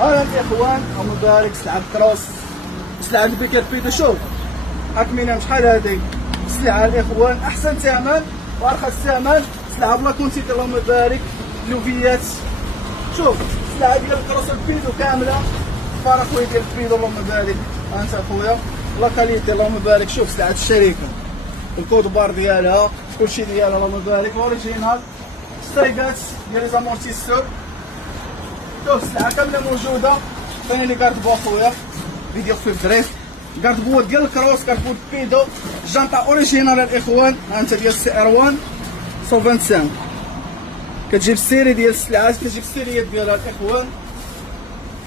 هذا الاخوان مبارك سلعه كروس، سلعه البيكر بيدو. شوف حاكمينها شحال هذه سلعه الاخوان، احسن ثمن وارخص ثمن، سلعه بلا كونسيتي اللهم بارك، لوفيات. شوف سلعه ديال الكروس البيدو كامله، فرق خويا ديال البيدو اللهم بارك. انت اخويا لا كاليتي اللهم بارك. شوف سلعه الشركه، الكود بار ديالها كلشي ديالها اللهم بارك، اوريجينال، ستريكات ديال لي زامورتيسور. شوف السلعه كامله موجوده. ثاني لي كارت بو اخويا فيديو في الدريس، كارت بو ديال الكروس، كارت بو بيدو، جانطا اوريجينال الاخوان. ها انت ديال سي ار 1 125 كتجيب السيري ديال السلعات، كتجيب السيريات ديالها الاخوان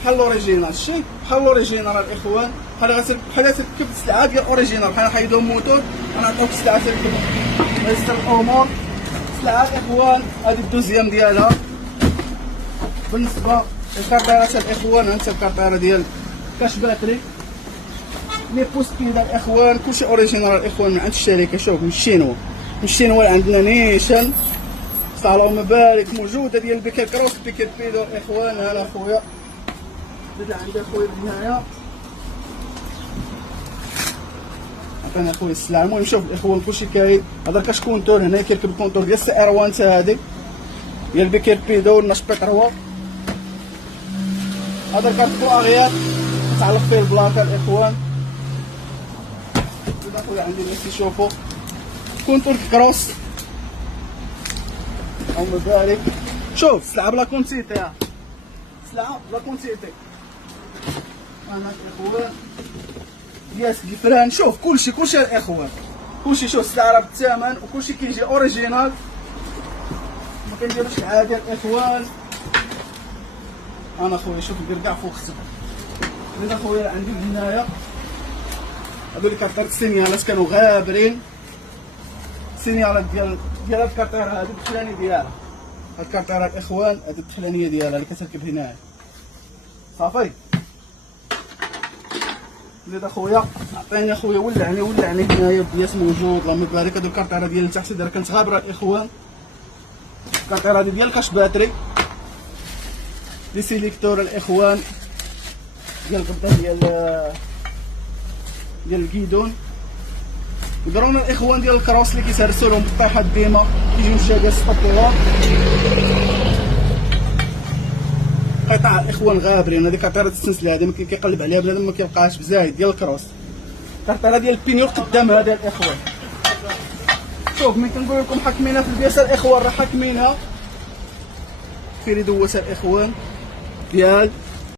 بحال الاوريجينال. شتي بحال الاوريجينال الاخوان، بحال تركب السلعه ديال الاوريجينال، بحال نحيدو الموتور غنعطيوك السلعه تركب. يسر الامور. السلعه الاخوان هذه الدوزيام ديالها. بالنسبه للكارطيرات الاخوان، ها انت الكارطيره ديال كاش باتري، لي بوست كيدا الاخوان، كلشي اوريجينال الاخوان من عند الشركه. شوف من الشينوا، من الشينوا عندنا نيشان، اللهم بارك، موجوده ديال البيكر كروس، بيكر بيدو الاخوان. هلا خويا زيد عندي خويا هنايا، عطينا خويا السلعه. المهم شوف الاخوان كلشي كاين. هذا كاش كونتور هنا كيركب الكونتور ديال سي ار 1 هذه ديال البيكر بيدو الناش بي 3. هذا الكارت بو اغيار تعلق فيه البلاطه الاخوان. زيد اخويا عندي اللي تيشوفوا كونتور كروس اللهم بارك. شوف سلعه بلا كونتيتي، سلعه بلا كونتيتي. انا الاخوان ديال ديفران. شوف كلشي الاخوان، كلشي. شوف السلعه راه بالثمن وكلشي كيجي اوريجينال، ما كنديروش العادي الاخوان. انا خويا شوف ندير كاع فوق السبع. هذا خويا عندي هنايا هادو اللي كارطيرات السينيالات كانوا غابرين، السينيالات ديال الكارطيره هادي الدخلاني ديالها. هاد الكارطيره الاخوان هادي الدخلانيه ديالها اللي كتركب هنايا صافي. زيد اخويا عطيني اخويا ولعني هنايا البياس موجود اللهم بارك. هادو الكارطيره ديال لتحت دايره كانت غابره الاخوان. الكارطيره هادي ديال كاش باتري، لي سيليكتور الاخوان ديال الغدا ديال الكيدون. ودرونا الاخوان ديال الكروس اللي كيتهرسوا لهم بالطيحات ديما، كيجيو مشابه سطوات قطع الاخوان غابرين. هذيك كارطيره السلسله هذه ما كيقلب عليها بنادم ما كيلقاهاش بزايد ديال الكروس. كارطيره ديال البينيو قدام هذا الاخوان. شوف ملي كنقول لكم حاكمينها في البياسه الاخوان راه حاكمينها في لي دواسه الاخوان ديال